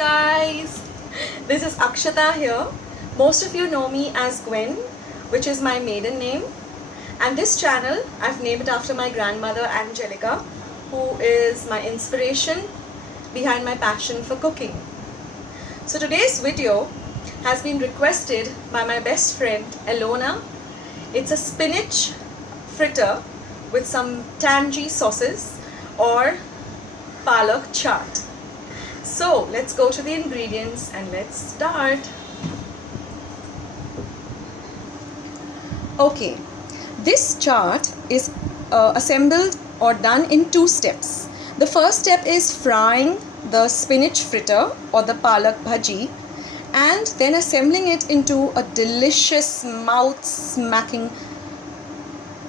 guys, this is Akshata here. Most of you know me as Gwen, which is my maiden name, and this channel I've named it after my grandmother Angelica, who is my inspiration behind my passion for cooking. So today's video has been requested by my best friend Elona. It's a spinach fritter with some tangy sauces or palak chaat. So let's go to the ingredients and let's start. Okay, this chaat is assembled or done in two steps. The first step is frying the spinach fritter or the palak bhaji and then assembling it into a delicious mouth-smacking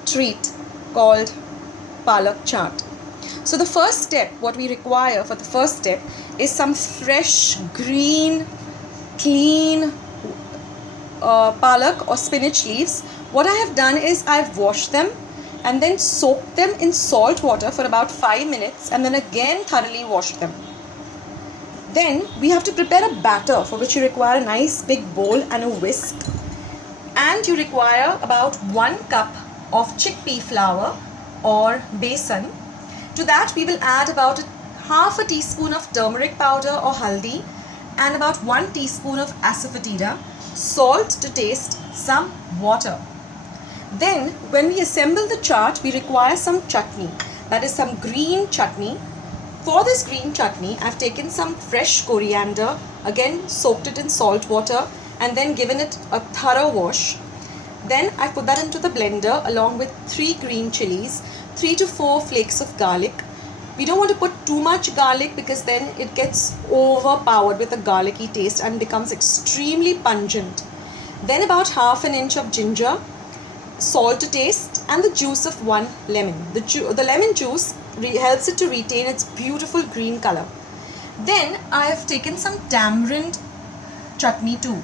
treat called palak chaat. So the first step, what we require for the first step is some fresh, green, clean palak or spinach leaves. What I have done is I've washed them and then soaked them in salt water for about 5 minutes and then again thoroughly washed them. Then we have to prepare a batter for which you require a nice big bowl and a whisk. And you require about 1 cup of chickpea flour or besan. To that we will add about half a teaspoon of turmeric powder or haldi and about 1 teaspoon of asafoetida, salt to taste, some water. Then when we assemble the chaat, we require some chutney, that is some green chutney. For this green chutney, I've taken some fresh coriander, again soaked it in salt water and then given it a thorough wash. Then I put that into the blender along with 3 green chilies, 3 to 4 flakes of garlic. We don't want to put too much garlic because then it gets overpowered with a garlicky taste and becomes extremely pungent. Then about half an inch of ginger, salt to taste and the juice of 1 lemon. The lemon juice helps it to retain its beautiful green color. Then I have taken some tamarind chutney too.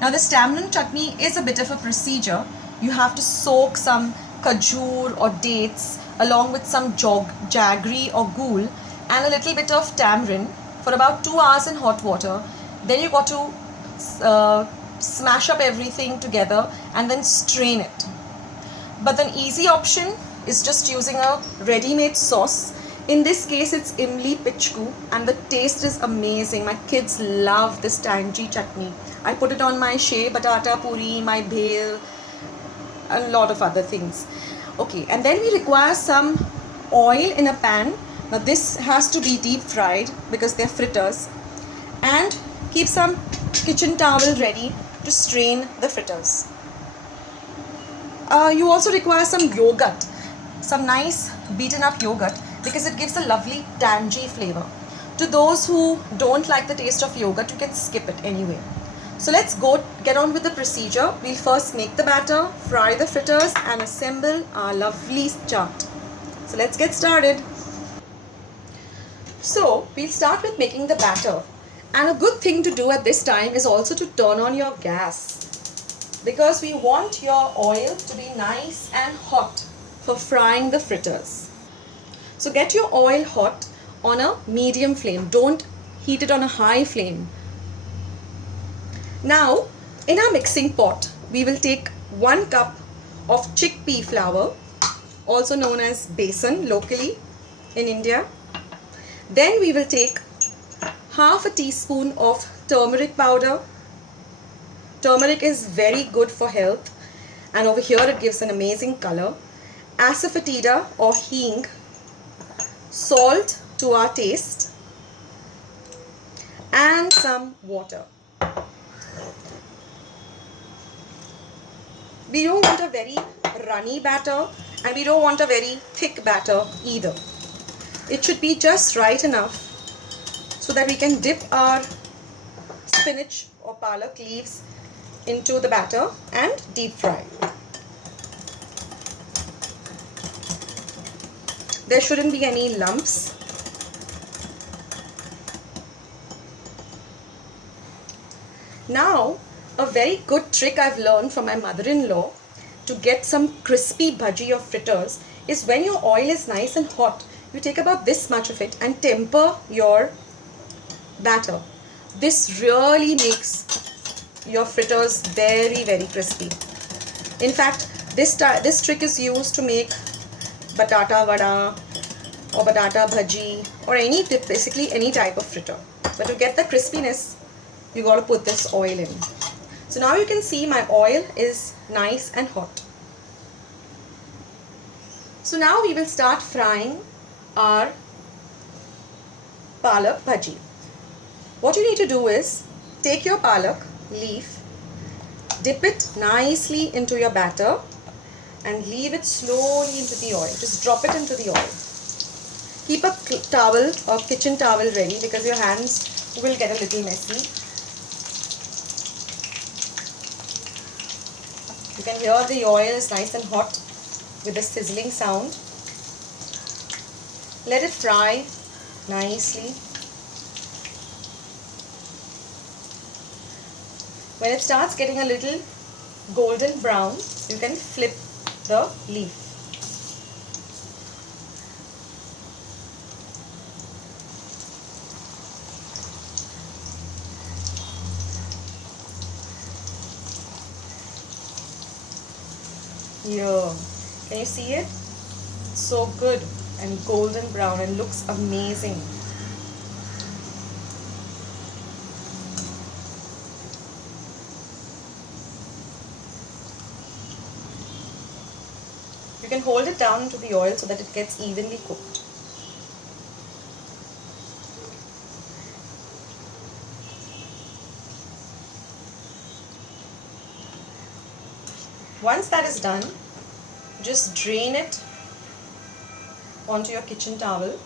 Now this tamarind chutney is a bit of a procedure. You have to soak some khajur or dates along with some jaggery or ghul and a little bit of tamarind for about 2 hours in hot water. Then you got to smash up everything together and then strain it. But an easy option is just using a ready-made sauce. In this case it's imli pichku and the taste is amazing. My kids love this tangy chutney. I put it on my shea batata puri, my bhel, a lot of other things. Okay, and then we require some oil in a pan. Now this has to be deep fried because they're fritters. And keep some kitchen towel ready to strain the fritters. You also require some yogurt, some nice beaten up yogurt because it gives a lovely tangy flavor. To those who don't like the taste of yogurt, you can skip it anyway. So let's get on with the procedure. We'll first make the batter, fry the fritters and assemble our lovely chaat. So let's get started. So we'll start with making the batter. And a good thing to do at this time is also to turn on your gas because we want your oil to be nice and hot for frying the fritters. So get your oil hot on a medium flame. Don't heat it on a high flame. Now, in our mixing pot, we will take 1 cup of chickpea flour, also known as besan locally in India. Then we will take half a teaspoon of turmeric powder. Turmeric is very good for health and over here it gives an amazing color. Asafoetida or hing, salt to our taste and some water. We don't want a very runny batter and we don't want a very thick batter either. It should be just right enough so that we can dip our spinach or palak leaves into the batter and deep fry. There shouldn't be any lumps. Now, a very good trick I've learned from my mother-in-law to get some crispy bhaji or fritters is when your oil is nice and hot, you take about this much of it and temper your batter. This really makes your fritters very, very crispy. In fact, this trick is used to make batata vada or batata bhaji or basically any type of fritter. But to get the crispiness, you got to put this oil in. So now you can see my oil is nice and hot. So now we will start frying our palak bhaji. What you need to do is take your palak leaf, dip it nicely into your batter and leave it slowly into the oil. Just drop it into the oil. Keep a towel or kitchen towel ready because your hands will get a little messy. You can hear the oil is nice and hot with a sizzling sound. Let it fry nicely. When it starts getting a little golden brown, you can flip the leaf. Yeah, can you see it? So good and golden brown and looks amazing. You can hold it down into the oil so that it gets evenly cooked. Once that is done, just drain it onto your kitchen towel.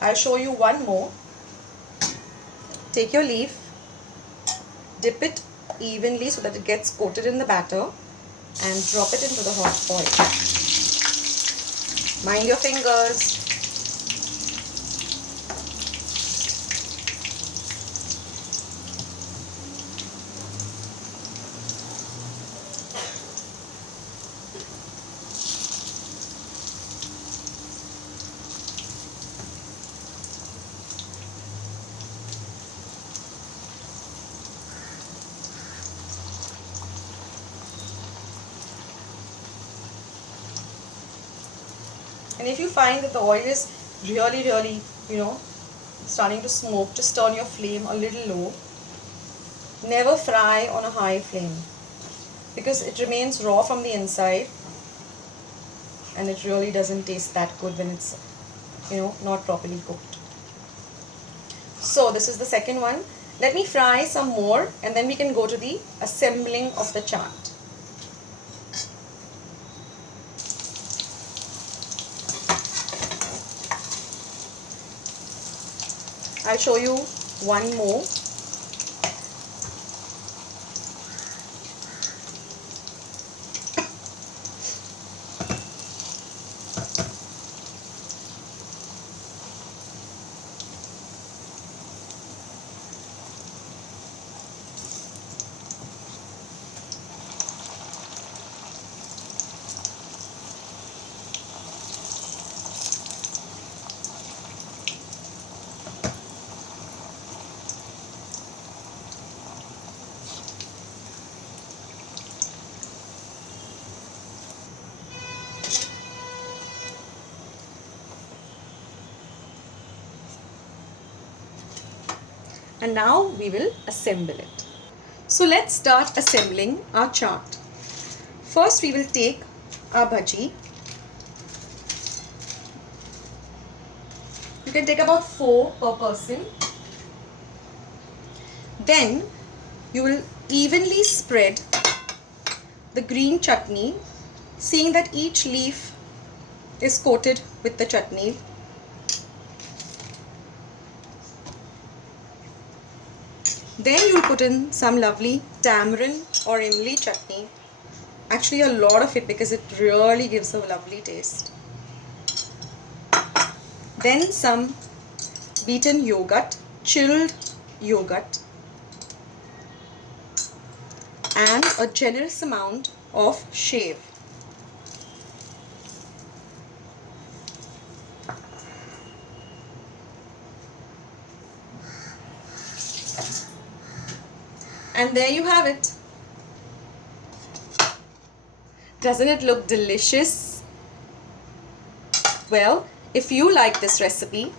I'll show you one more. Take your leaf, dip it evenly so that it gets coated in the batter and drop it into the hot oil. Mind your fingers. And if you find that the oil is really, starting to smoke, just turn your flame a little low. Never fry on a high flame because it remains raw from the inside and it really doesn't taste that good when it's, not properly cooked. So this is the second one. Let me fry some more and then we can go to the assembling of the chaat. I'll show you one more. And now we will assemble it. So let's start assembling our chaat. First we will take our bhaji. You can take about 4 per person. Then you will evenly spread the green chutney, seeing that each leaf is coated with the chutney. Then you'll put in some lovely tamarind or imli chutney. Actually a lot of it because it really gives a lovely taste. Then some beaten yogurt, chilled yogurt, and a generous amount of shave. And there you have it. Doesn't it look delicious? Well, if you like this recipe,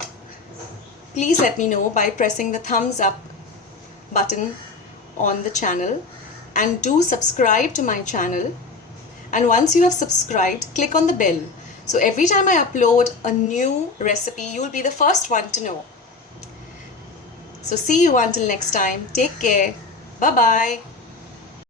please let me know by pressing the thumbs up button on the channel, and do subscribe to my channel. And once you have subscribed, click on the bell. So every time I upload a new recipe, you'll be the first one to know. So see you until next time. Take care. Bye-bye.